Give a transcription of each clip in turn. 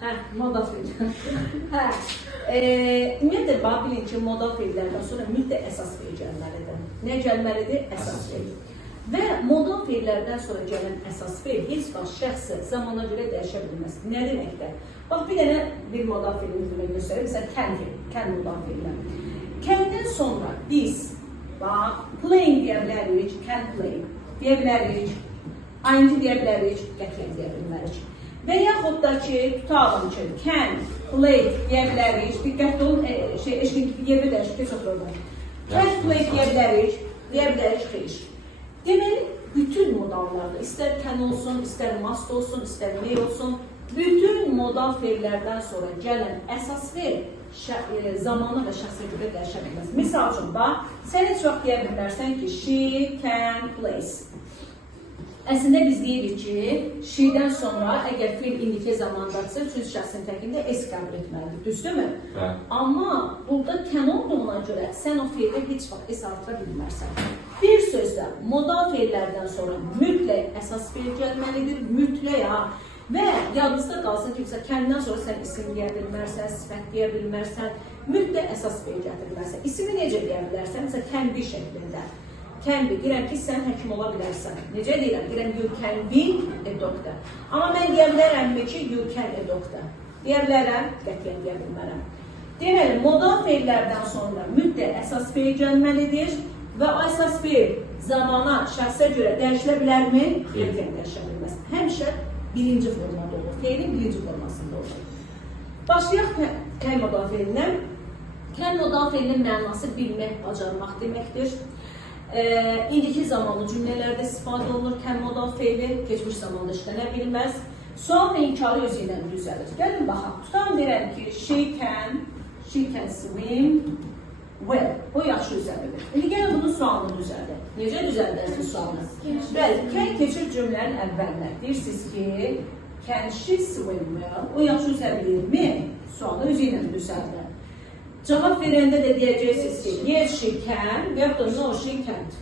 Hə, moda feil. Hə. Ümumiyyətlə, bilin ki, moda feillərdən sonra mütləq əsas feil gəlməlidir. Nə gəlməlidir? Əsas feil. Və moda feillərdən sonra gələn əsas feil heç vaxt şəxsi zamana görə dəyişə bilməz. Nə deməkdir? Bax, bir dənə bir moda feilini göstərək. Məsələn, kən moda feillər. Kəndən sonra biz, bax, playing deyə bilərik, can play deyə bilərik, ing deyə bilərik, qətlən deyə bilmərik. Və yaxud da ki, tutalım ki, can play deyə bilərik, diqqətli olun, eşkin yerdə dəyişik, heç oturulur. Can play deyə bilərik, xeyir. Deməli, bütün modallarda, istər can olsun, istər must olsun, istər may olsun, bütün modal feillərdən sonra gələn əsas feil zamanı və şəxsə görə dəyişə bilməz. Misal üçün, bax, sən heç vaxt deyə bilmərsən ki, she can plays. Əslində biz deyirik ki, she-dən sonra əgər feil indiki zamandadırsa, üçüncü şəxsin təkində s qəbul etməlidir, düzdürmü? Amma burada can olduğuna görə sən o feildə heç vaxt s artıra bilmərsən. Bir sözlə, modal feillərdən sonra mütləq əsas feil gəlməlidir, mütləq ha. Və yadınızda qalsın ki, kəndən sonra sən isim deyə bilmərsən, sifət deyə bilmərsən, mütləq əsas feil gətirmərsən. İsmi necə deyə bilərsən? Məsələn, can be şəklində. Can be, deyirəm ki, sən həkim ola bilərsən. Necə deyirəm? Deyirəm, you can be a doctor. Amma mən deyə bilərəmmi ki, you can a doctor. Deyə bilərəm, qətiyyən deyə bilmərəm. Deməli, modal feillərdən sonra mütləq əsas feil gəlməlidir və o əsas feil zamana, şəxsə görə dəyişilə bilərmi? Qətiyyən dəyişə bilməz. Həmişə birinci formada olur. Feilin birinci formasında olur. Başlayaq kən modal feilindən. Kən modal feilinin mənası bilmək, bacarmaq deməkdir. İndiki zamanlı cümlələrdə istifadə olunur kən modal feili, keçmiş zamanda işlənə bilməz. Sual və inkarı özü ilə düzəlir. Gəlin baxaq, tutam deyirəm ki, she can swim well. O yaxşı üzə bilir. İndi gəlin bunun sualını düzəldir. Necə düzəldərsiniz sualını? Bəli, kən keçir cümlənin əvvəlinə. Deyirsiniz ki, can she swim well? O yaxşı üzə bilirmi? Sualı özü ilə düzəldir. Cavab verəndə də deyəcəksiniz ki, yes she can və yaxud da no she can't.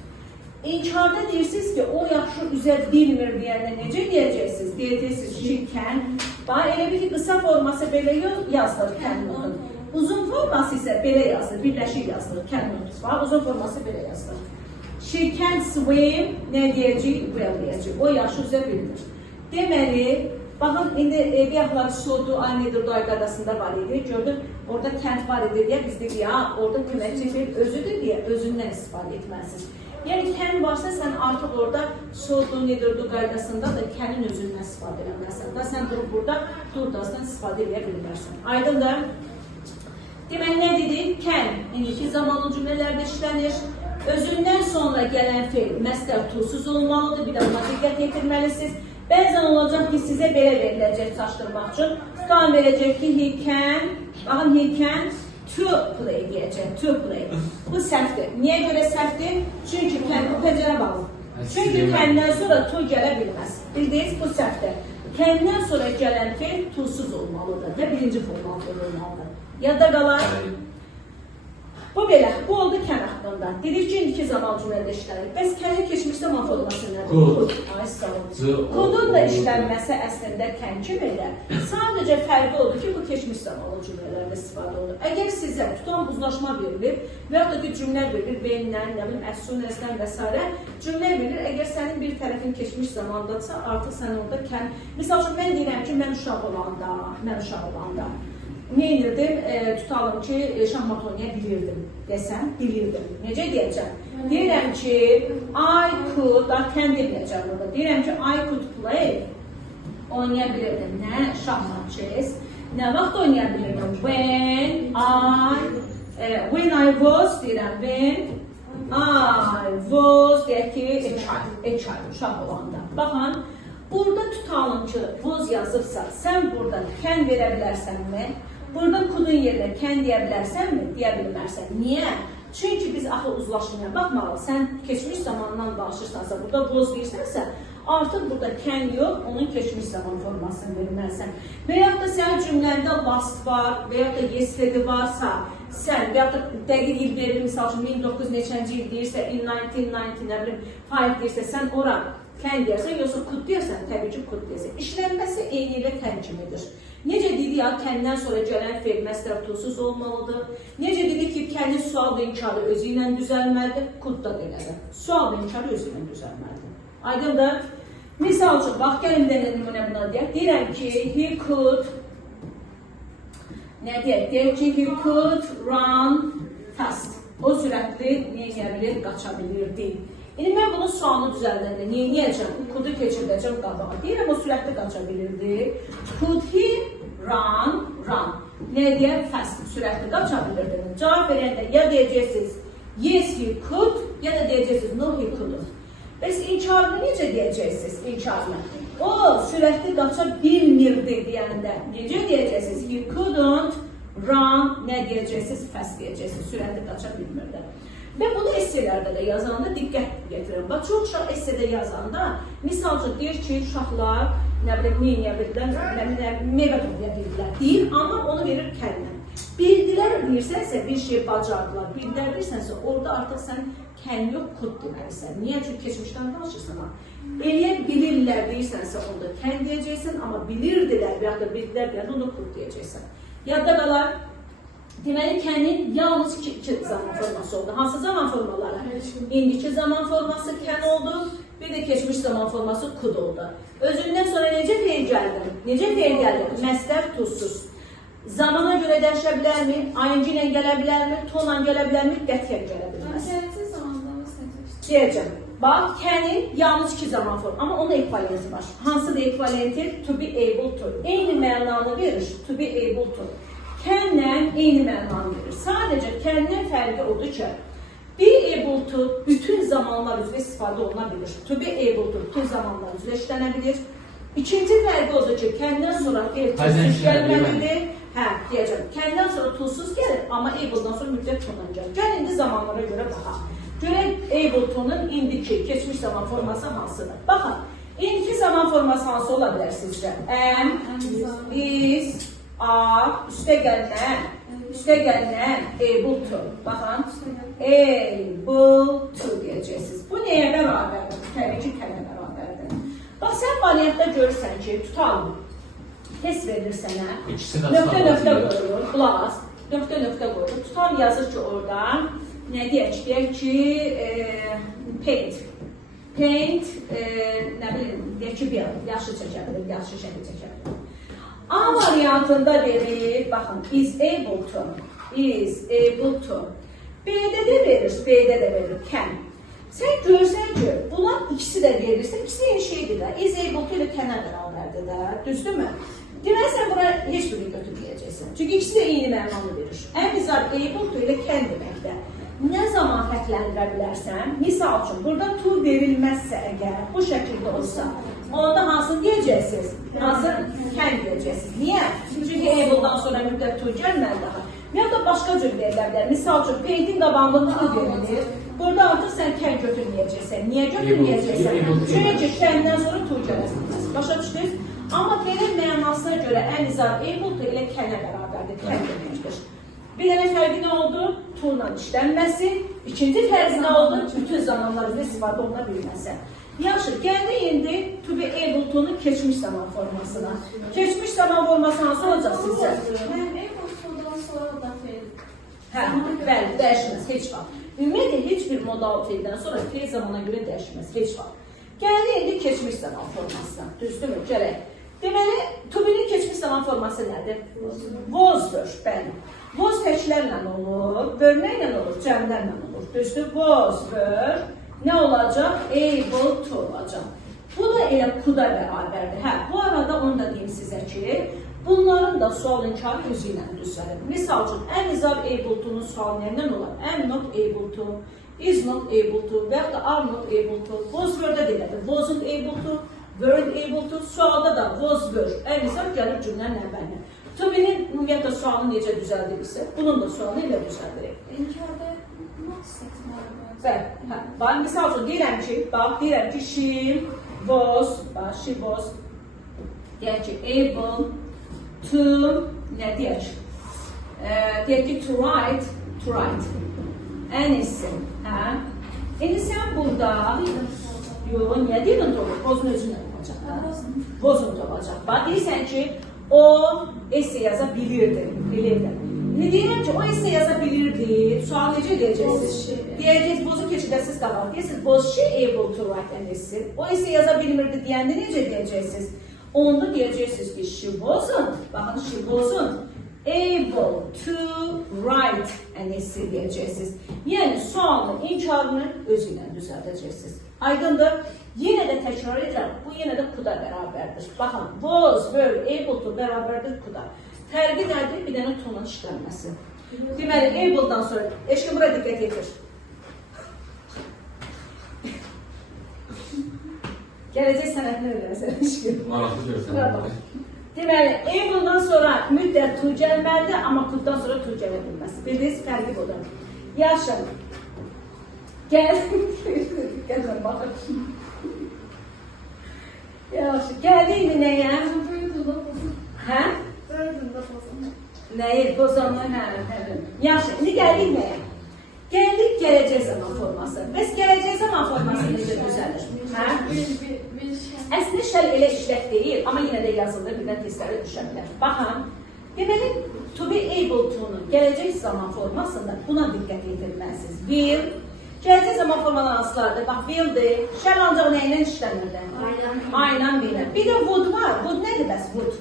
İnkarda deyirsiniz ki, o yaxşı üzə bilmir deyəndə necə deyəcəksiniz? Deyəcəksiniz she can. Bax, elə bir ki, qısa forması belə yazılır can-notun. Uzun forması isə belə yazılır, birləşik yazılır, can-not. Bax, uzun forması belə yazılır. She can swim, nə deyəcək? Well deyəcək. O yaxşı üzə bilmir. Deməli, baxın, indi bir yaxlar sodu, aynıdır, da qaydasında var idi. Gördün, orada kənd var idi deyə biz dedik, ya, orada köməkçi feil özüdür deyə özündən istifadə etməlisiniz. Yəni, kən varsa, sən artıq orada sodu, nedirdu qaydasında da kənin özündən istifadə edəməlisən. Da sən durub burada, durdasından istifadə edə bilmərsən. Aydındır? Demək, nə dedik? Kən, indiki zamanlı cümlələrdə işlənir. Özündən sonra gələn feil məstər tulsuz olmalıdır, bir də buna diqqət yetirməlisiniz. Bəzən olacaq ki, sizə belə veriləcək çaşdırmaq üçün. Tutan verəcək ki, he can, baxın, he can to play deyəcək, to play. Bu səhvdir. Niyə görə səhvdir? Çünki bu pəncərə bağlı. Çünki kəndən sonra to gələ bilməz. Bildiniz, bu səhvdir. Kəndən sonra gələn feil tulsuz olmalıdır və birinci formatda olmalıdır. Yadda qalar. Bu belə, bu oldu kən haqqında. Dedik ki, indiki zaman cümlədə işlənir. Bəs kənin keçmiş zaman forması nədir? Kud. Ay, sağ olun. Kudun da işlənməsi əslində kən kimidir. Sadəcə fərqi oldu ki, bu keçmiş zamanlı cümlələrdə istifadə olunur. Əgər sizə tutan uzlaşma verilir və yaxud da ki, cümlə verilir, beyindən, nə bilim, əfsunəzdən və s. Cümlə verilir, əgər sənin bir tərəfin keçmiş zamandadırsa, artıq sən orada kən... Misal üçün, mən deyirəm ki, mən uşaq olanda. Neyinirdim? Tutalım ki, şahmat oynaya bilirdim desəm, bilirdim. Necə deyəcəm? Deyirəm ki, I could, da kən deməyəcəm burada. Deyirəm ki, I could play. Oynaya bilirdim. Nə? Şahmat, chess. Nə vaxt oynaya bilirdim? When I was, deyirəm, when I was, deyək ki, a child, uşaq olanda. Baxın, burada tutalım ki, was yazıbsa, sən burada kən verə bilərsənmi? Burada kudun yerinə kən deyə bilərsənmi? Deyə bilmərsən. Niyə? Çünki biz axı uzlaşmaya baxmalı. Sən keçmiş zamandan danışırsansa, burada was deyirsənsə, artıq burada kən yox, onun keçmiş zaman formasını verməlisən. Və yaxud da sənin cümləndə last var, və yaxud da yesterday varsa, sən, və yaxud da dəqiq il verir, misal üçün 1900 neçənci il deyirsə, in 1990, nə bilim, 5 deyirsə, sən ora kən deyərsən, yoxsa kud deyərsən, təbii ki, kud deyərsən. İşlənməsi eyni ilə kən kimidir. Necə dedik ya kəndən sonra gələn fe'l məstər tulsuz olmalıdır. Necə dedik ki, kəndi sual və inkarı özü ilə düzəlməlidir. Could da belədir. Sual və inkarı özü ilə düzəlməlidir. Aydındır? Misal üçün, bax, gəlin bir dənə nümunə buna deyək. Deyirəm ki, he could, nə deyək? Deyək ki, he could run fast. O sürətli neyə bilir, qaça bilirdi. İndi mən bunun sualını düzəldəndə neyəcəm? Could-u keçirdəcəm qabağa. Deyirəm, o sürətli qaça bilirdi. Could he run? Nə deyək? Fast, sürətli qaça bilirdi. Cavab verəndə ya deyəcəksiniz, yes he could, ya da deyəcəksiniz, no he couldn't. Bəs inkarını necə deyəcəksiniz? İnkarını. O sürətli qaça bilmirdi deyəndə necə deyəcəksiniz? He couldn't run, nə deyəcəksiniz? Fast deyəcəksiniz, sürətli qaça bilmirdi. Və bunu esselərdə də yazanda diqqət getirin. Bax, çox uşaq essedə yazanda, misal üçün deyir ki, uşaqlar, nə bilim, neyə bilirlər, meyvə toplaya bilirlər deyir, amma onu verir kəndinə. Bildilər deyirsənsə, bir şey bacardılar, bildilər deyirsənsə, orada artıq sən kənd yox, could deməlisən. Niyə? Çünki keçmişdən danışırsan. Eləyə bilirlər deyirsənsə, onda kənd deyəcəksən, amma bilirdilər və ya da bildilər deyəndə, onda could deyəcəksən. Yadda qalar. Deməli, kənin yalnız iki zaman forması oldu. Hansı zaman formaları? İndiki zaman forması kən oldu, bir də keçmiş zaman forması could oldu. Özündən sonra necə fe'l gəldi? Necə fe'l gəldi? Məstər tulsuz. Zamana görə dəyişə bilərmi? ING ilə gələ bilərmi? Tonla gələ bilərmi? Qətiyyən gələ bilməz. Gələcək zamanda məsələn. Deyəcəm. Bax, kənin yalnız iki zaman forması. Amma onun ekvivalenti var. Hansı da ekvivalenti? To be able to. Eyni mənanı verir. To be able to. Kənlə eyni mənanı verir. Sadəcə kəndən fərqi odur ki, be able to bütün zamanlar üzrə istifadə oluna bilir. To be able to bütün zamanlar üzrə işlənə bilir. İkinci fərqi odur ki, kəndən sonra tulsuz gəlməlidir. Hə, deyəcəm, kəndən sonra tulsuz gəlir, amma able-dan sonra mütləq tondan gəlir. Gəl indi zamanlara görə baxaq. Görək able tonun indiki, keçmiş zaman forması hansıdır? Baxın, indiki zaman forması hansı ola bilər sizcə? Am, is, are, üstə gələn, able to. Baxın, able to deyəcəksiniz. Bu nəyə bərabərdir? Təbii ki, kənə bərabərdir. Bax, sən variantda görürsən ki, tutalım. Test verilir sənə. Nöqtə qoyulur, qulaq as. Nöqtə qoyulur. Tutam yazır ki, oradan. Nə deyək? Deyək ki, paint. Paint, nə bilim, deyək ki, yaxşı çəkə bilir, yaxşı şəkil çəkə bilir. A variantında verir, baxın, is able to. B-də də verir, can. Sən görsən ki, bunlar ikisi də verirsə, ikisi eyni şeydir də. Is able to ilə kənə bərabərdir də, düzdürmü? Deməli, sən buna heç birini götürməyəcəksən. Çünki ikisi də eyni mənanı verir. Əmizar able to ilə can deməkdə. Nə zaman fərqləndirə bilərsən? Misal üçün, burada to verilməzsə əgər, bu şəkildə olsa, onda hansı deyəcəksiniz? Hansı can deyəcəksiniz? Niyə? Çünki able-dan sonra müddət to gəlməli daha. Ya da başqa cür verilə bilər. Misal üçün, paint-in qabağında to verilir. Burada artıq sən can götürməyəcəksən. Niyə götürməyəcəksən? Çünki can-dən sonra to gələsiniz. Başa düşdünüz? Amma belə mənasına görə əmizar able to ilə kənə bərabərdir. Kən deməkdir. Bir dənə fərqi nə oldu? To-la işlənməsi. İkinci fərqi nə oldu? Bütün zamanlarda istifadə oluna bilməsi. Yaxşı, gəldi indi to be able to-nun keçmiş zaman formasına. Keçmiş zaman forması hansı olacaq sizcə? Able to-dan sonra da fe'l. Hə, bəli, dəyişməz, heç vaxt. Ümumiyyətlə, heç bir modal fe'ldən sonra fe'l zamana görə dəyişməz, heç vaxt. Gəldi indi keçmiş zaman formasına. Düzdürmü? Gələk. Deməli, to be-nin keçmiş zaman forması nədir? Was-dur, bəli. Was təklərlə olur, bölməklə olur, cəmlərlə olur. Düzdür, was, were, nə olacaq? Able to olacaq. Bu da elə could-a bərabərdir. Hə, bu arada onu da deyim sizə ki, bunların da sual inkarı özü ilə düzəlir. Misal üçün, am is able to-nun sualı nədən olar? Am not able to, is not able to, və ya da are not able to. Was, were-də demədir. Wasn't able to, weren't able to. Sualda da was, were. Am is gəlir cümlənin əvvəlinə. To be-nin ümumiyyətlə sualını necə düzəldiriksə, bunun da sualını elə düzəldirik. İnkarda not seçməli. Bəli, hə. Misal üçün, deyirəm ki, she was, deyək ki, able to, nə deyək? Deyək ki, to write. Anything, hə? İndi sən burada, yox, niyə didn't olur? Wasn't özündən olacaq. Wasn't olacaq. Bax, deyirsən ki, O esse yaza bilirdi. İndi deyirəm ki, o esse yaza bilirdi. Sual necə deyəcəksiniz? Deyəcəksiniz, bozuk keçidəsiz qabaq. Deyəcəksiniz, was she able to write an essay? O esse yaza bilmirdi deyəndə necə deyəcəksiniz? Onda deyəcəksiniz ki, she wasn't, baxın, she wasn't able to write an essay deyəcəksiniz. Yəni, sualın inkarını özü ilə düzəldəcəksiniz. Aydındır. Yenə də təkrar edirəm, bu yenə də kuda bərabərdir. Baxın, was, were, able to bərabərdir kuda. Fərqi nədir? Bir dənə tonun işlənməsi. Deməli, able-dan sonra, eşkin bura diqqət edir. Gələcək sənətini öyrənsən, eşkin. Maraqlı görsən. Deməli, able-dan sonra müddət to gəlməlidir, amma could-dan sonra to gələ bilməsi. Bildiniz, fərqi budur. Yaxşı. Gəlin, baxın. Yaxşı, gəldi indi nəyə? Hə? Nəyi? Bozanlı, hə. Yaxşı, indi gəldik nəyə? Gəldik gələcək zaman forması. Bəs gələcək zaman forması necə düzəlir? Hə? Əslində şəl elə işlək deyil, amma yenə də yazılır, birdən testləri düşə bilər. Baxın, deməli, to be able to-nun gələcək zaman formasında buna diqqət yetirməlisiniz. Will, gələcək zaman formadan asılardır. Bax, will-dir, şəl ancaq nəylə işlənirdi? Aynan bilə. Bir də would var. Would nədir bəs? Would.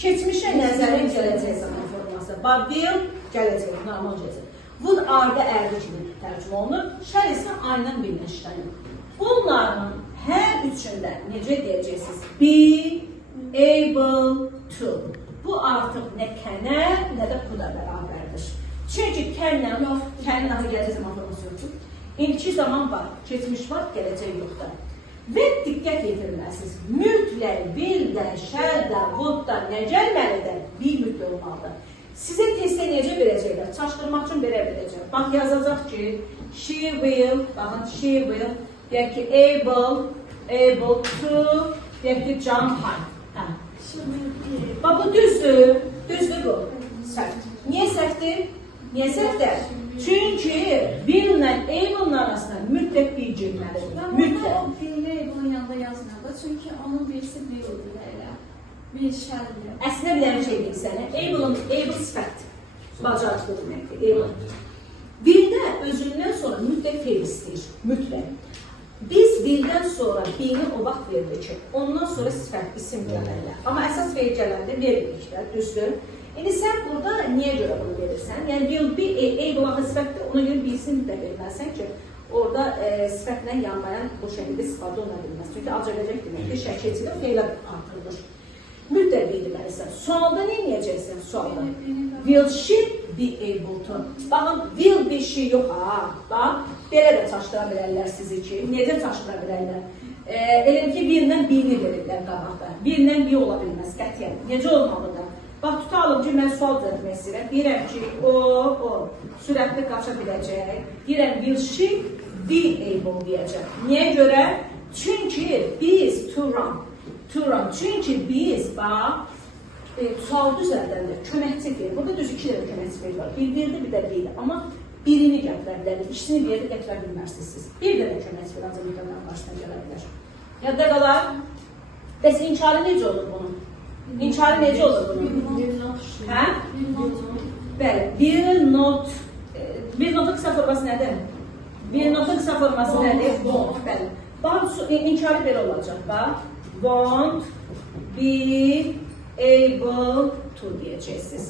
Keçmişə nəzərin gələcək zaman forması. Bax, will, gələcək, normal gələcək. Would arda ərdi kimi tərcümə olunur. Şəl isə aynan bilə işlənir. Bunların hər üçündə necə deyəcəksiniz? Be able to. Bu artıq nə kənə, nə də kuda bərabərdir. Çünki kənlə, kənin axı gələcək zaman forması yoxdur. İlki zaman var, keçmiş var, gələcək yoxdur. Və diqqət yetirməlisiniz. Mütləq, will-də, şəl-də, would-da nə gəlməlidir? Bir mütləq olmalıdır. Sizə testə necə verəcəklər? Çaşdırmaq üçün belə verəcək. Bax, yazacaq ki, she will, baxın, she will, deyək ki, able to, deyək ki, jump high. Bax, bu düzdür, düzdür bu. Səhv. Niyə səhvdir? Niyə səhvdir? Çünki will-lə able-ın arasında mütləq bir girməlidir. Mütləq. O will-lə able-ın yanında yazmıyor. Çünki onun birisi will-dir elə. Bir şəldir. Əslində bir dənə şey deyim sənə. Able sifət. Bacarıqlı deməkdir. Able. Will-də özündən sonra mütləq fe'l istəyir. Mütləq. Biz will-dən sonra be-ni o vaxt verdik ki, ondan sonra sifət, isim gəlirlər. Amma əsas fe'l gələndə verməyiklər, düzdür. İndi sən burada niyə görə bunu verirsən? Yəni, will be able axı sifətdir, ona görə be-sini də verməlisən ki, orada sifətlə yanmayan bu şəkildə istifadə oluna bilməz. Çünki acələcək deməkdir, şəkilçidə fe'lə artırılır. Mütləq bilməlisən. Sualda nə edəcəksən sualda? Will she be able to? Baxın, will be she yox ha. Bax, belə də çaşdıra bilərlər sizi ki. Necə çaşdıra bilərlər? Elə ki, will-lə be-ni verirlər qabaqda. Will-lə be ola bilməz, qətiyyən. Necə olmalıdır? Bax, tutalım ki, mən sual düzəltmək istəyirəm. Deyirəm ki, o sürətli qaça biləcək. Deyirəm, will she be able deyəcək. Niyə görə? Çünki biz to run. Çünki biz, bax, sual düzəldəndə köməkçidir. Burada düz 2 dənə köməkçi var. Bir verdi, bir də deyil. Amma birini gətirə bilərik, ikisini bir yerdə gətirə bilmərsiniz siz. Bir dənə köməkçi var, ancaq mütləqdən başına gələ bilər. Yadda qalar. Bəs inkarı necə olur bunun? İnkarı necə olur bunun? Hə? Bəli, will not. Will not-un qısa forması nədir? Will not-un qısa forması nədir? Won't. Bəli. Bax, inkarı belə olacaq. Bax. Won't be able to deyəcəksiniz.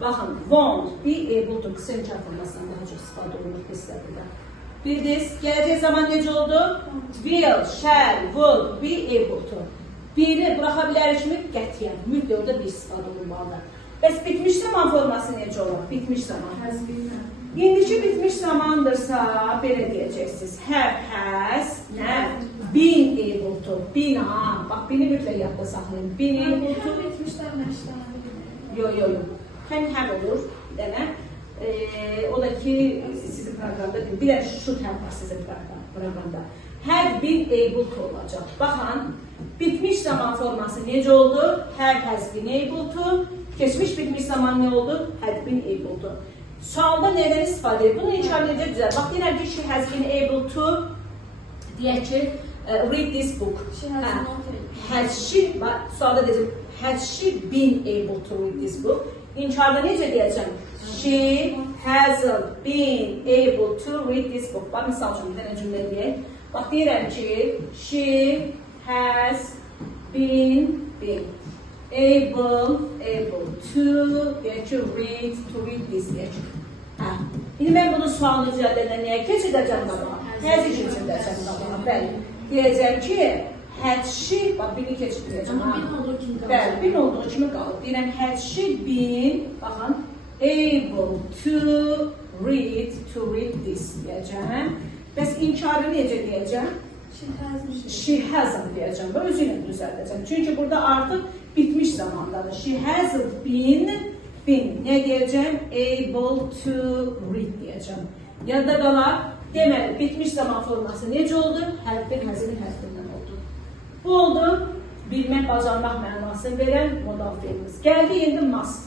Baxın, won't be able to qısa inkar formasından daha çox istifadə olunur testlərdə. Bildiniz, gələcək zaman necə oldu? Will, shall, would be able to. Biri buraxa bilərik mi? Qətiyyən, mütləq orada bir istifadə olunmalıdır. Bəs bitmiş zaman forması necə olur? Bitmiş zaman. İndiki bitmiş zamandırsa, belə deyəcəksiniz. Have, has, nə? Been able to. Been, ha. Bax, beni mütləq yadda saxlayın. Been able to. Bitmişlər məşqləri. Yox. Həm olur, bir dənə. O da ki, sizin proqramda deyil. Bir dənə should have var sizin proqramda. Have been able to olacaq. Baxın, bitmiş zaman forması necə oldu? Have has been able to. Keçmiş bitmiş zaman nə oldu? Had been able to. Sualda nədən istifadə edir? Bunu inkar necə düzəlir? Bax, deyirəm ki, she has been able to deyək ki, read this book. She has not read. Has she, sualda deyəcək, has she been able to read this book? İnkarda necə deyəcəm? She hasn't been able to read this book. Bax, misal üçün, bir dənə cümlə deyək. Bax, deyirəm ki, she has been able to read this deyək. Hə. İndi mən bunun sualını düzəldəndə nəyə keçidəcəm qabağa? Has keçidəcəm qabağa, bəli. Deyəcəm ki, had she, bax, bini keçidəcəm. Bəli, bin olduğu kimi qalıb. Deyirəm, had she been, baxın, able to read this deyəcəm. Bəs inkarı necə deyəcəm? She hasn't deyəcəm və özü ilə düzəldəcəm. Çünki burada artıq bitmiş zamandadır. She hasn't been nə deyəcəm? Able to read deyəcəm. Yadda qalar, deməli, bitmiş zaman forması necə oldu? Hərfin həzinin hərfindən oldu. Bu oldu, bilmək, bacarmaq mənasını verən modal fiilimiz. Gəldi indi must.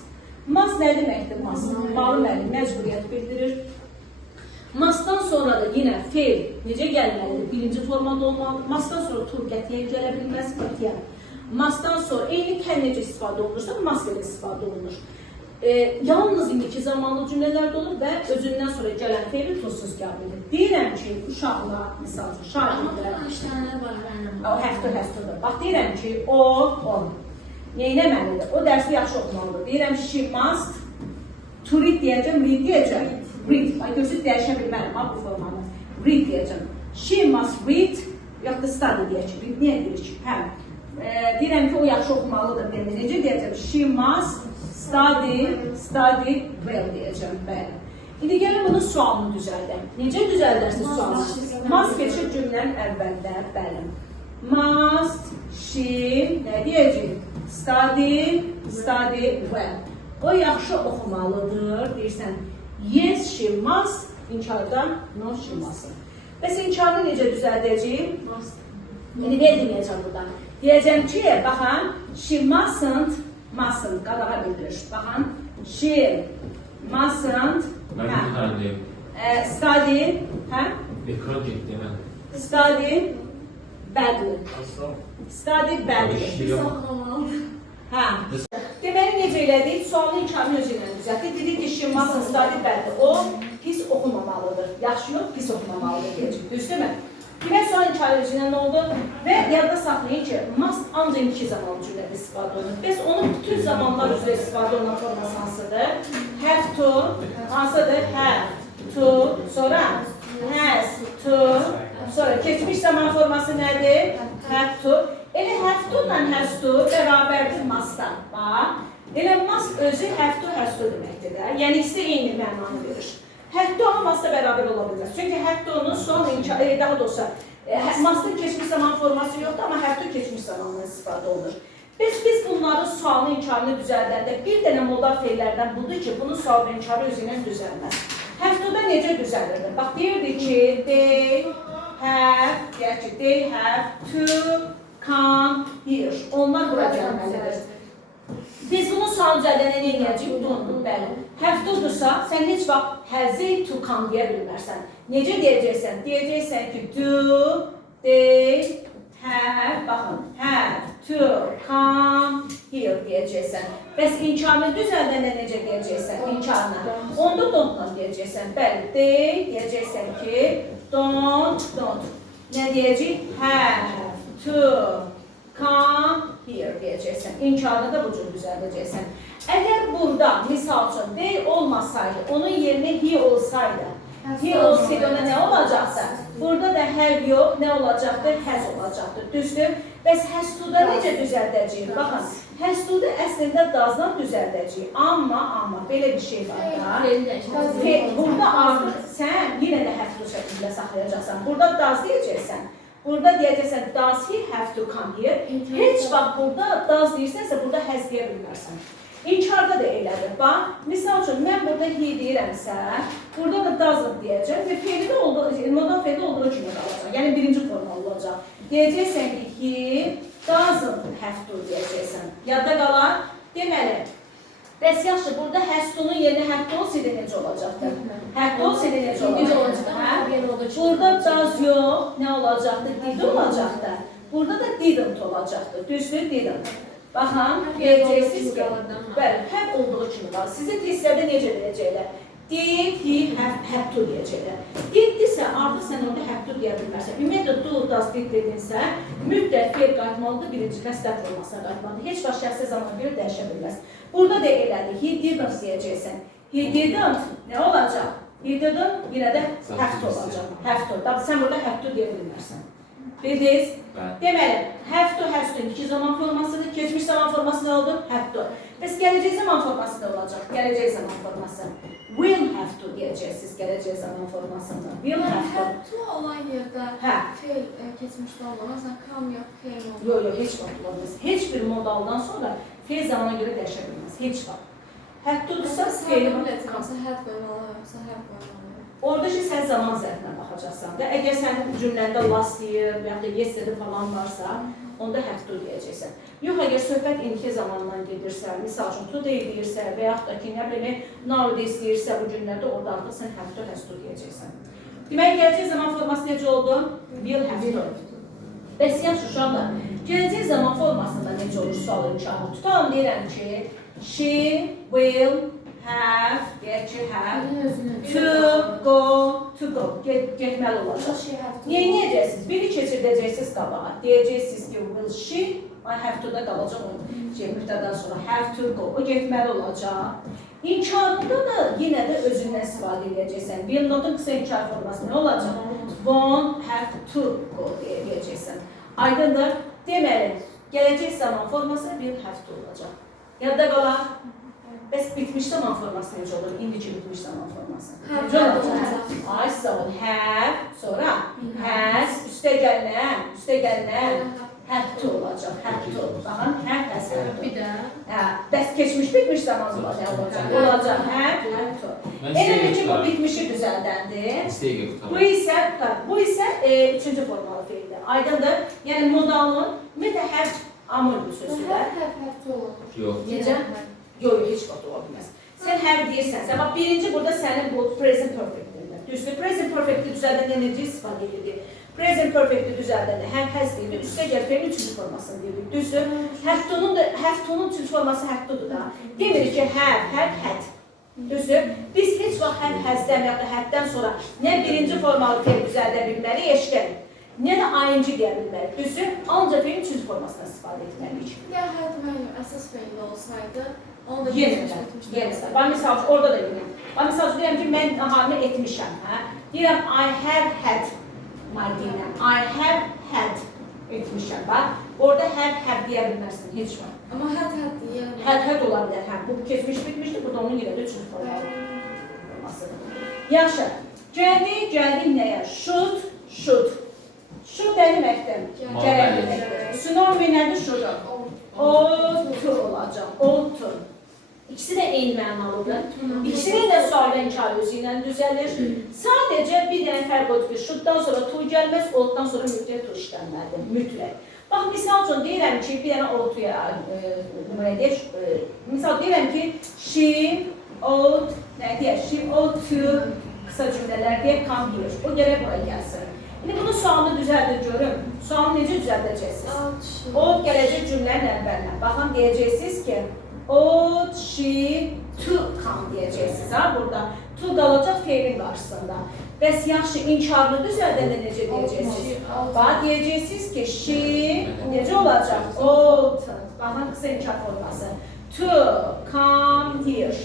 Must nə deməkdir? Must. Bağlı mənim məcburiyyət bildirir. Must'dan sonra da yine feil necə gəlməlidir? Birinci formada olmalıdır. Must'dan sonra tur qətiyyən gələ bilməz, qətiyyən. Must'dan sonra eyni kən necə istifadə olunursa, must ilə istifadə olunur. Yalnız indiki zamanlı cümlələrdə olur və özündən sonra gələn feili tursuz qəbul edir. Deyirəm ki, uşaqlar, misal üçün, şahidlər, o həftə-həftədir. Bax, deyirəm ki, o, neynəməlidir? O dərsi yaxşı oxumalıdır. Deyirəm, she must, to read deyəcəm, read deyəcəm. Read, ay görsün dəyişə bilmərəm, bu formanı. Read deyəcəm. She must read, yaxud da study deyəcək. Read niyə deyirik? Hə. Deyirəm ki, o yaxşı oxumalıdır. Necə deyəcəm? She must study well deyəcəm. Bəli. İndi gəlin bunun sualını düzəldəm. Necə düzəldərsiniz sualını? Must keçir cümlənin əvvəldə. Bəli. Must she, nə deyəcək? Study well. O yaxşı oxumalıdır, deyirsən. Yes, she must. İnkarda, no, she mustn't. Bəs inkarını necə düzəldəcəyim? İndi nə deyəcəm burada? Deyəcəm ki, baxın, she mustn't, qadağa bildirir. Baxın, she mustn't, study, study badly. Study badly. Deməli, necə elədik? Sualın inkarını özü ilə düzəltdik. Dedik ki, she mustn't study badly. O, pis oxumamalıdır. Yaxşı yox, pis oxumamalıdır deyəcək. Düz demə? Demək, sualın inkarı özü ilə nə oldu? Və yadda saxlayın ki, must ancaq iki zamanlı cümlədə istifadə olunur. Bəs onun bütün zamanlar üzrə istifadə olunan forması hansıdır? Have to, hansıdır? Have to, sonra has to, sonra keçmiş zaman forması nədir? Have to. Elə have to ilə has to bərabərdir must'a. Bax, elə must özü have to, has to deməkdir də. Yəni, ikisi eyni mənanı verir. Have to ama must'a bərabər ola bilməz. Çünki have to'nun son inkarı, daha doğrusu, must'ın keçmiş zaman forması yoxdur, amma have to keçmiş zamanla istifadə olunur. Biz bunların sualını inkarını düzəldəndə bir dənə modal feillərdən budur ki, bunun sual və inkarı özü ilə düzəlməz. Have to'da necə düzəlirdi? Bax, deyirdi ki, they have to come here. Onlar bura gəlməlidir. Biz bunu sual düzəldəndə nə edəcəyik? Don't, bəli. Have to'dursa, sən heç vaxt has to come deyə bilmərsən. Necə deyəcəksən? Deyəcəksən ki, do, they have, baxın, have to come here deyəcəksən. Bəs inkarını düzəldəndə necə deyəcəksən? İnkarını. Onda don't deyəcəksən. Bəli, they deyəcəksən ki, don't. Nə deyəcək? Have to come here deyəcəksən. İnkarını da bu cür düzəldəcəksən. Əgər burada, misal üçün, they olmasaydı, onun yerinə he olsaydı, ona nə olacaqdı? Burada da have yox, nə olacaqdı? Has olacaqdı. Düzdür? Bəs has to'da necə düzəldəcəyik? Baxın, has to'da əslində does'dan düzəldəcəyik. Amma belə bir şey var da. Burada artıq sən yenə də have to şəklində saxlayacaqsan. Burada does deyəcəksən. Burada deyəcəksən, does he have to come here? Heç vaxt burada does deyirsənsə, burada has deyə bilmərsən. İnkarda da elədir. Bax, misal üçün, mən burada he deyirəmsə, burada da doesn't deyəcəm və modal feili olduğu kimi qalacaq. Yəni, birinci forma olacaq. Deyəcəksən ki, he doesn't have to deyəcəksən. Yadda qalar. Deməli, bəs yaxşı, burada has to'nun yerinə have to olsaydı necə olacaqdır? Have to olsaydı necə olacaqdır? Burada does yox, nə olacaqdır? Did olacaqdır. Burada da didn't olacaqdır. Düzdür? Didn't. Baxın, deyəcəksiniz ki, bəli, have olduğu kimi qalır. Sizin testlərdə necə deyəcəklər? Did, he, have to deyəcəklər. Diddirsə, artıq sən orada have to deyə bilmərsən. Ümumiyyətlə, do, does, did dedinsə, mütləq fe'l qayıtmalıdır, birinci məsləhət formasına qayıtmalıdır. Heç vaxt şəxsi zamana görə dəyişə bilməz. Burada da elədir, he didn't deyəcəksən. He didn't, nə olacaq? He didn't, yenə də have to olacaq. Have to, sən burada have to deyə bilmərsən. Bildiniz? Deməli, have to, has to iki zaman formasıdır. Keçmiş zaman forması nə oldu? Have to. Bəs gələcək zaman forması da olacaq. Gələcək zaman forması. Will have to deyəcəksiniz gələcək zaman formasında. Will have to. Have to olan yerdə fe'l keçmişdə olmaz. Come yox, fe'l olmaz. Yox, heç vaxt olmaz. Heç bir modaldan sonra fe'l zamana görə dəyişə bilməz. Heç vaxt. Have to-dursa fe'l Have qoymalı, yoxsa have qoymalı. Orada ki, sən zaman zərfinə baxacaqsan da. Əgər sənin cümləndə last year və ya da yesterday falan varsa, onda have to deyəcəksən. Yox, əgər söhbət indiki zamandan gedirsə, misal üçün today deyirsə və yaxud da ki, nə bilim, nowadays deyirsə bu günlərdə, orada artıq sən have to, has to deyəcəksən. Demək, gələcək zaman forması necə oldu? Will have to. Bəs yaxşı uşaqlar, gələcək zaman formasında necə olur sual imkanı? Tutalım deyirəm ki, she will have, deyək ki, have to go, getməli olacaq. Neyəcəksiniz? Biri keçirdəcəksiniz qabağa. Deyəcəksiniz ki, will she, I have to da qalacaq onun müftədən sonra. Have to go, o getməli olacaq. İnkarında da yenə də özündən istifadə edəcəksən. Will notun qısa inkar forması nə olacaq? Won't have to go deyəcəksən. Aydındır. Deməli, gələcək zaman forması will have to olacaq. Yadda qalar. Bəs bitmiş zaman forması necə olur? İndiki bitmiş zaman forması. Necə olacaq? Ay, sağ ol. Have, sonra has, üstə gələn, have to olacaq. Have to. Baxın, have, has, have to. Bir də. Bəs keçmiş bitmiş zaman olacaq. Olacaq, have to. Elədir ki, bu bitmişi düzəldəndir. Bu isə üçüncü formalı feildir. Aydındır. Yəni, modalın mütəhəb amur bir sözüdür. Have to olur. Yox. Necə? Yox, heç vaxt ola bilməz. Sən hər deyirsən, bax birinci burada sənin bu present perfect-dirlər. Düzdür, present perfect-i düzəldəndə necə istifadə edilir? Present perfect-i düzəldəndə həm has deyilir, üstə gəl fe'lin üçüncü formasını deyilir. Düzdür, have to-nun üçüncü forması have to-dur da. Demirik ki, have, had. Düzdür, biz heç vaxt have, has-dən və ya da had-dən sonra nə birinci formalı fe'l düzəldə bilməli, eşqəl. Nə də ing deyə bilməli. Düzdür, ancaq fe'lin üçüncü formasından istifadə etməliyik. Ya had mənim əsas fe'li olsaydı, Yenə. Bax, misal üçün, orada da yenə. Bax, misal üçün, deyirəm ki, mən naharını etmişəm. Deyirəm, I have had, Mardina. I have had etmişəm. Bax, orada have deyə bilmərsən, heç var. Amma had deyirəm. Had ola bilər. Bu keçmiş bitmişdir, burada onun yenə də üçüncü forması. Yaxşı, gəldik nəyə? Should. Should nə deməkdir? Gərək deməkdir. Synonim nədir? Should. Ought to olacaq. Ought to. İkisi də eyni mənalıdır. İkisinin də sualın inkar özü ilə düzəlir. Sadəcə bir dənə fərq odur ki, should-dan sonra to gəlməz, ought-dan sonra mütləq to işlənməlidir. Mütləq. Bax, misal üçün deyirəm ki, bir dənə ought-ya nümunə deyək. Misal deyirəm ki, she ought, nə deyək? She ought to qısa cümlələr deyək, come here. O gərək bura gəlsin. İndi bunun sualını düzəldir görüm. Sualını necə düzəldəcəksiniz? Ought gələcək cümlənin əvvəlinə. Baxın, deyəcəksiniz ki, ought she to come deyəcəksiniz. Burada to qalacaq fe'lin qarşısında. Bəs yaxşı, inkarını düzəldəndə necə deyəcəksiniz? Bax, deyəcəksiniz ki, she necə olacaq? Ought. Baxın, qısa inkar forması. To come here.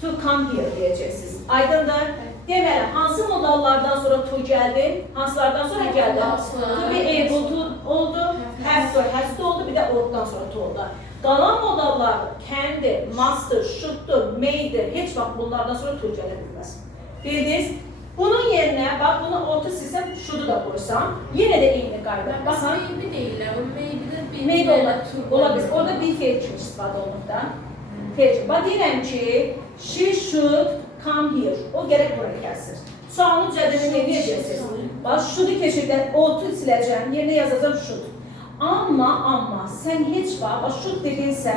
To come here deyəcəksiniz. Aydındır. Deməli, hansı modallardan sonra to gəldi? Hansılardan sonra gəldi? To be able to oldu, have to, has to oldu, bir də ought-dan sonra to oldu. Qalan modallar kendi, must'dır, should'dur, may'dir, heç vaxt bunlardan sonra to gələ bilməz. Bildiniz? Bunun yerinə, bax, bunu ought-u silsəm, should'u da qoysam, yenə də eyni qayda. Baxın, Maybe deyirlər, o maybe-də bir maybe ola biz. Orada bir fe'l kimi istifadə olunur da. Fe'l kimi. Bax, deyirəm ki, she should come here. O gərək buraya gəlsin. Sualını düzəldəndə nə deyəcəksiniz? Bax, should'u keçirdən, ought-u siləcəm, yerinə yazacam should. Amma sən heç vaxt, should dedinsə,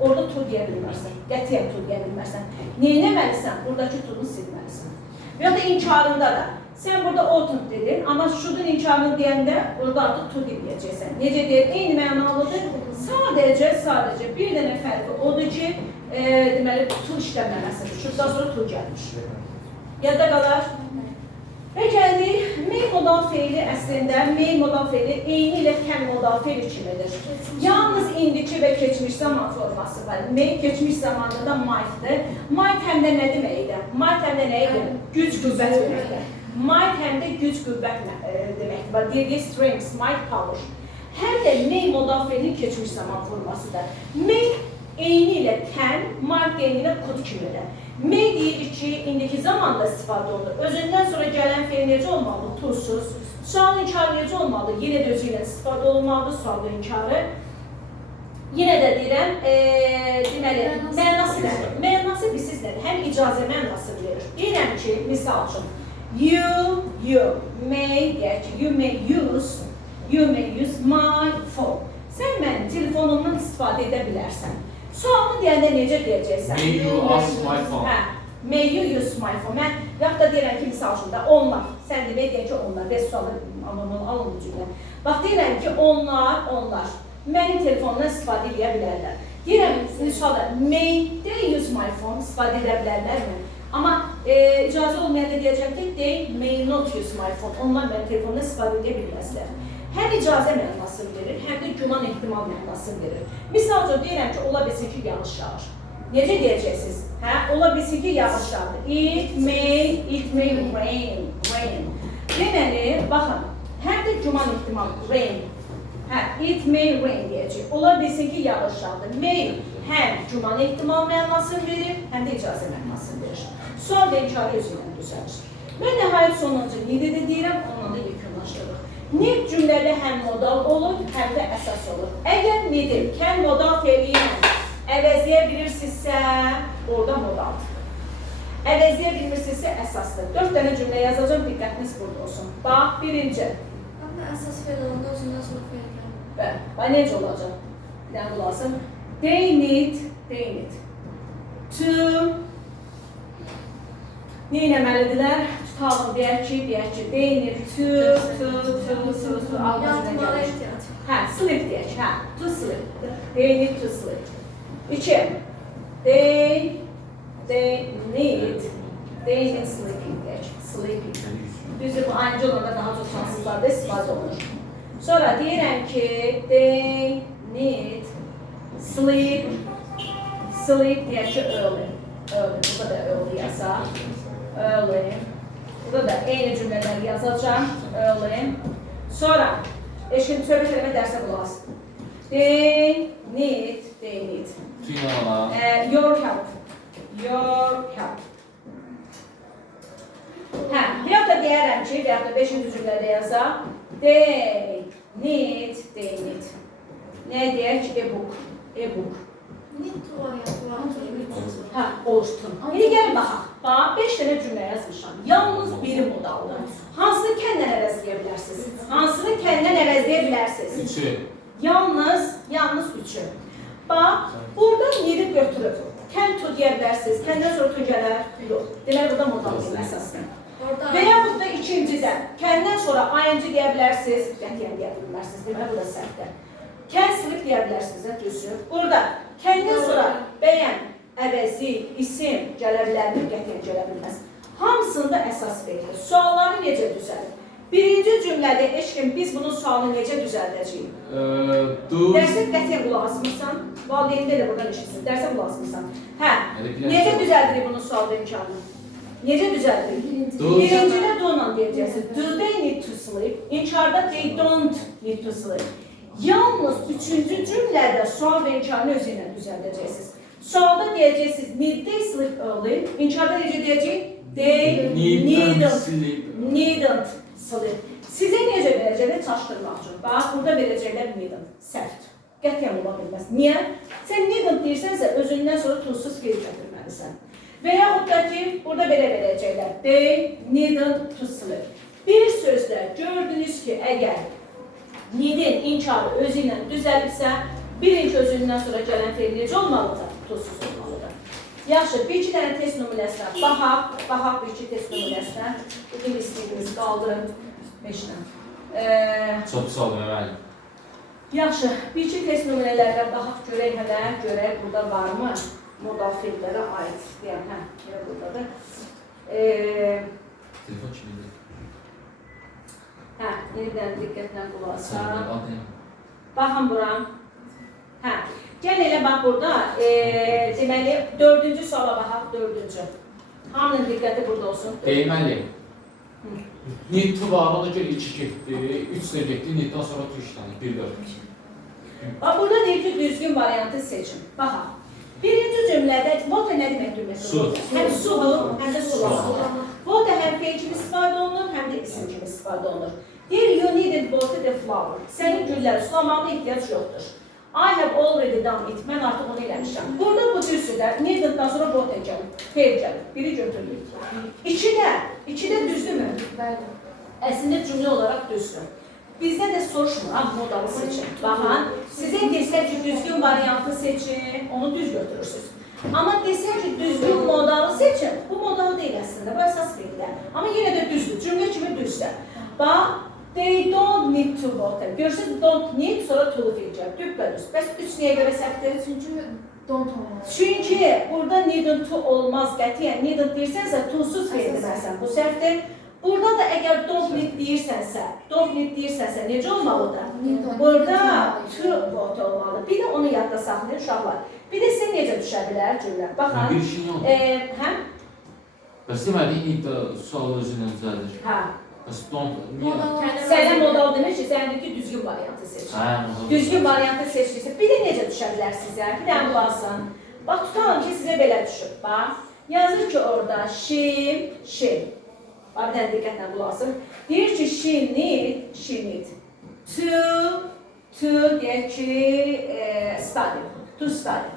orada to deyə bilmərsən. Qətiyyən to deyə bilmərsən. Neynəməlisən? Buradakı to'nu silməlisən. Və ya da inkarında da. Sən burada ought dedin, amma should'un inkarını deyəndə orada artıq to deyəcəksən. Necə deyir? Eyni mənalıdır. Sadəcə bir dənə fərqi odur ki, deməli, tul işləmələməsidir. Şuradan sonra tul gəlmiş. Yadda qalar. Və gəldik, main modal feili əslində, main modal feili eyni ilə kəm modal feili kimidir. Yalnız indiki və keçmiş zaman forması var. Main keçmiş zamanda da might'dır. Might həm də nə deməkdir? Might həm də nə idi? Güc, qüvvət deməkdir. Might həm də güc, qüvvət deməkdir. Deyir, strength, might, power. Həm də main modal feilin keçmiş zaman formasıdır. Main eyni ilə kəm, might eyni ilə kod kimidir. May deyirik ki, indiki zamanda istifadə olunur. Özündən sonra gələn feil necə olmalı? Tursuz. Sual inkarı necə olmalı? Yenə də özü ilə istifadə olunmalıdır, sual inkarı. Yenə də deyirəm, deməli, mənası nədir? Mənası bilsiz nədir? Həm icazə mənası verir. Deyirəm ki, misal üçün, you may, deyək ki, you may use my phone. Sən mənim telefonumdan istifadə edə bilərsən. Sualını deyəndə necə deyəcəksən? May you use my phone? Hə, may you use my phone? Mən yaxud da deyirəm ki, misal üçün də onlar. Sən demək deyək ki, onlar. Bəs sualı alın bu cümlə. Bax, deyirəm ki, onlar mənim telefonumdan istifadə edə bilərlər. Deyirəm, sualda, may they use my phone? İstifadə edə bilərlərmi? Amma icazə olmayanda deyəcəm ki, they may not use my phone. Onlar mənim telefonumdan istifadə edə bilməzlər. Həm icazə mənasını verir, həm də güman ehtimal mənasını verir. Misal üçün deyirəm ki, ola bilsin ki, yağış yağır. Necə deyəcəksiniz? Hə? Ola bilsin ki, yağış yağır. It may rain. Deməli, baxın, həm də güman ehtimal, rain. Hə, it may rain deyəcək. Ola bilsin ki, yağış yağır. May həm güman ehtimal mənasını verir, həm də icazə mənasını verir. Sual və inkarı özü ilə düzəlir. Mən nəhayət sonuncu nidi də deyirəm, onunla da yekunlaşdırırıq. Nid cümlədə həm modal olur, həm də əsas olur. Əgər nidi kəm modal feili ilə əvəzləyə bilirsinizsə, orada modaldır. Əvəzləyə bilmirsinizsə, əsasdır. 4 dənə cümlə yazacağım, diqqətiniz burada olsun. Bax, birinci. Amma əsas feil olanda özündən sonra feil gəlir. Bax, necə olacaq? Bir dənə bulasın. They need to nə eləməlidirlər? Tutalım, deyək ki, they need to Yatımağa ehtiyac. Hə, sleep deyək, hə, to sleep. They need to sleep. 2. They need sleeping deyək, sleeping. Düzdür, bu aynıcı olanda daha çox şanslılarda istifadə olunur. Sonra deyirəm ki, they need sleep deyək ki, early. Burada da early yazaq. Early. Burada da eyni cümlələri yazacağım. Early. Sonra, eşkin söhbət eləmə dərsə qulaq asın. They need. Your help. Hə, bir da deyərəm ki, və ya da 5-ci cümlədə yazaq. They need. Nə deyək ki, e-book. Need var ya, var. Hə, olsun. İndi gəlin baxaq. Bax, 5 dənə cümlə yazmışam. Yalnız biri modaldır. Hansını kəndən əvəzləyə bilərsiniz? Hansını kəndən əvəzləyə bilərsiniz? 3'ü. Yalnız 3'ü. Bax, buradan 7 götürüb. Kən tu deyə bilərsiniz. Kəndən sonra tu gələr? Yox. Demək, burada modaldır əsasında. Və yaxud da ikincidən. Kəndən sonra ayıncı deyə bilərsiniz. Qətiyyən deyə bilmərsiniz. Demək, burada səhvdir. Kən silib deyə bilərsiniz. Düzdür. Burada kəndən sonra bəyən, əvəzi, isim gələ bilərmi? Qətiyyən gələ bilməz. Hamısında əsas verilir. Sualları necə düzəlir? Birinci cümlədə eşkin biz bunun sualını necə düzəldəcəyik? Dərsə qətiyyən qulaq asmırsan, valideyndə elə buradan eşitsin. Dərsə qulaq asmırsan. Hə, necə düzəldirik bunun sualda imkanını? Necə düzəldirik? Birincidə do-la deyəcəksin. Do they need to sleep? İnkarda they don't need to sleep. Yalnız 3-cü cümlədə sual və inkarını özü ilə düzəldəcəksiniz. Sualda deyəcəksiniz, need they sleep early? İnkarda necə deyəcək? They needn't sleep. Sizə necə verəcəklər çaşdırmaq üçün? Bax, burada verəcəklər needn't. Səhvdir. Qətiyyən ola bilməz. Niyə? Sən needn't deyirsənsə, özündən sonra tuzsuz geri gətirməlisən. Və yaxud da ki, burada belə verəcəklər. They needn't to sleep. Bir sözlə gördünüz ki, əgər needin inkarı özü ilə düzəlibsə, birinci özündən sonra gələn feil necə olmalıdır? Tuzsuz olmalıdır. Yaxşı, bir-iki dənə test nümunəsinə baxaq bir-iki test nümunəsinə. İngiliscimiz qaldı 5-dən. Çox sağ olun, əməli. Yaxşı, bir-iki test nümunələrlə baxaq görək hələ, görək burada varmı modal feillərə aid deyəm, hə, yenə buradadır. Telefon kimdir? Hə, yenidən diqqətlə qulaq Sen asaq. adın. Baxın bura. Hə, gəl elə bax burada, deməli, 4-cü suala baxaq, 4-cü. Hamının diqqəti burada olsun. Müəllim. Nit var, ona görə 2 getdi, 3 də getdi, nitdən sonra 3 dənə, 1-4. Bax, burada deyir ki, düzgün variantı seçin. Baxaq. Birinci cümlədə water nə demək cümləsi? Su. Həm sudur, həm də sulanır. Water həm feil kimi istifadə olunur, həm də isim kimi istifadə olunur. Deyir, you needed water the flower. Sənin gülləri sulamağına ehtiyac yoxdur. I have already done it. Mən artıq onu eləmişəm. Burada bu düzdür. Needed-dan sonra water gəlir, feil gəlir. Biri götürülür. İkidə düzdürmü? Bəli. Əslində cümlə olaraq düzdür. Bizdə də soruşmur, modalı seçin. Baxın, sizə desək ki, düzgün variantı seçin, onu düz götürürsünüz. Amma desək ki, düzgün modalı seçin, bu modal deyil əslində, bu əsas feillər. Amma yenə də düzdür, cümlə kimi düzdür. Bax, they don't need to water. Görürsünüz, don't need, sonra to feil düppədüz. Bəs 3 niyə görə səhvdir? Çünki don't olmaz. Çünki burada needn't to olmaz qətiyyən. Needn't deyirsənsə, to'suz feil deməlisən, bu səhvdir. Burada da əgər don't need deyirsənsə, necə olmalıdır? Burada to water olmalı. Bir də onu yadda saxlayın uşaqlar. Bir də sizə necə düşə bilər cümlə? Baxın. Bir işin yox. Həm? Bəs deməli, nit sual özündən düzəldir. Hə. Bəs don't, niyə? Sənə modal demək ki, səndəki düzgün variantı seç. Hə, modal. Düzgün variantı seçdiysə, bir də necə düşə bilər sizə? Bir də qulaqsın. Bax, tutalım ki, sizə belə düşür. Bax, yazır ki, orada she. Bax, bir dənə diqqətlə qulaqsın. Deyir ki, she need. To deyək ki, study. To study.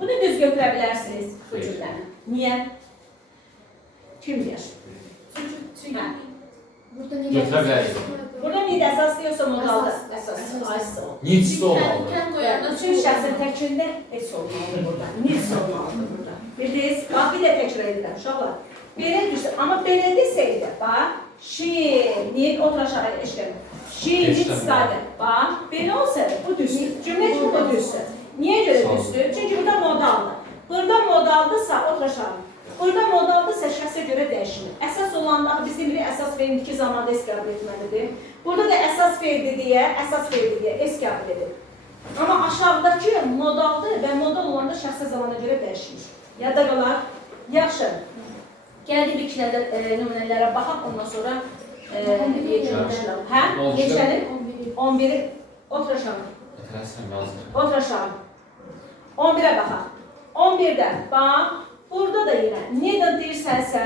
Bunu düz götürə bilərsiniz bu cümləni. Niyə? Kim deyir? Çünki burada Götürə bilərik. Burada need əsas deyirsə modalda. Əsas. Nitsi olmalıdır. Üçün şəxsin təkrində heç olmalıdır burada. Need olmalıdır burada. Bildiniz? Bax, bir də təkrar edirəm uşaqlar. Belə düşsün, amma belə desəydi, bax, she need, otur aşağı eşlərim. She need study. Bax, belə olsaydı, bu düzdür. Cümlə kimi bu düzdür. Niyə görə düzdür? Çünki burada modaldır. Burada modaldırsa, otur aşağı. Burada modaldırsa şəxsə görə dəyişmir. Əsas olanda, biz demirik, əsas feilin iki zamanda es qəbul etməlidir. Burada da əsas feildir deyə, es qəbul edir. Amma aşağıdakı modaldır və modal olanda şəxsə zamana görə dəyişmir. Yadda qalar. Yaxşı. Gəldik bir iki nümunələrə baxaq, ondan sonra başlayalım. Hə? Neçəli? 11'i. Otur aşağı. Otur aşağı. 11'e baxaq. 11'də, bax, burada da yenə needn't deyirsənsə.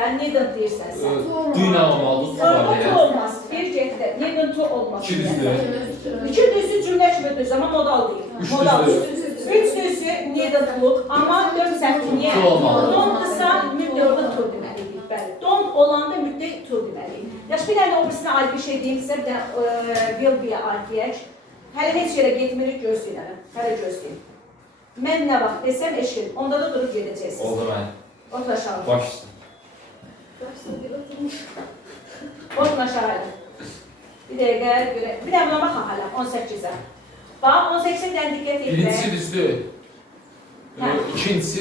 Düynə olmalıdır, Sonra to olmaz. Bir getdi. Needn't to olmaz. 2 düzdür. 2 düzdür, cümlə kimi düzdür, amma modal deyil. 3 Modal. düzdür. 3 düzdür, needn't to, amma 4 səhvdir. Niyə? To olmalıdır. Don't-dırsa mütləq orada to deməliydik. Bəli. Don't olanda mütləq to deməliyik. Yaxşı, bir dənə o birisine aid bir şey deyim sizə, bir dənə will be-yə aid deyək. Hələ heç yerə getmirik, gözləyirəm. Hələ gözləyim. Mən nə vaxt desəm eşkin, onda da durub gedəcəksiniz. Oldu mən. Otur aşağı. Başsın. Otur aşağı. Bir dəqiqə görə. Bir də buna baxaq hələ 18'ə. Bax 18'dən diqqət etmək. Birincisi düzdür. Hə. İkincisi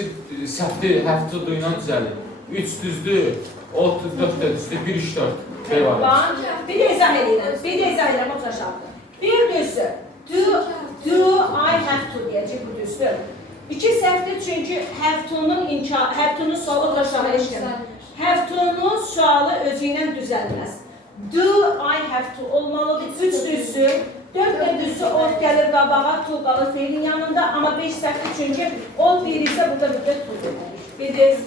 səhvdir, həftə duyulan düzəlir. 3 düzdür, 4 də düzdür, 1 3 4. Bax, bir də izah edirəm, otur aşağı. Bir düzdür. Do I have to deyəcək bu düzdür. 2 səhvdir çünki have-to'nun sualı otur aşağı eşkəmir. Have-to'nun sualı özü ilə düzəlməz. Do I have to olmalıdır. 3 düzdür. 4 də düzdür, ot gəlir qabağa, to qalır feilin yanında. Amma 5 səhvdir çünki ot deyirsə burada bir də to deməkdir. Bildiniz?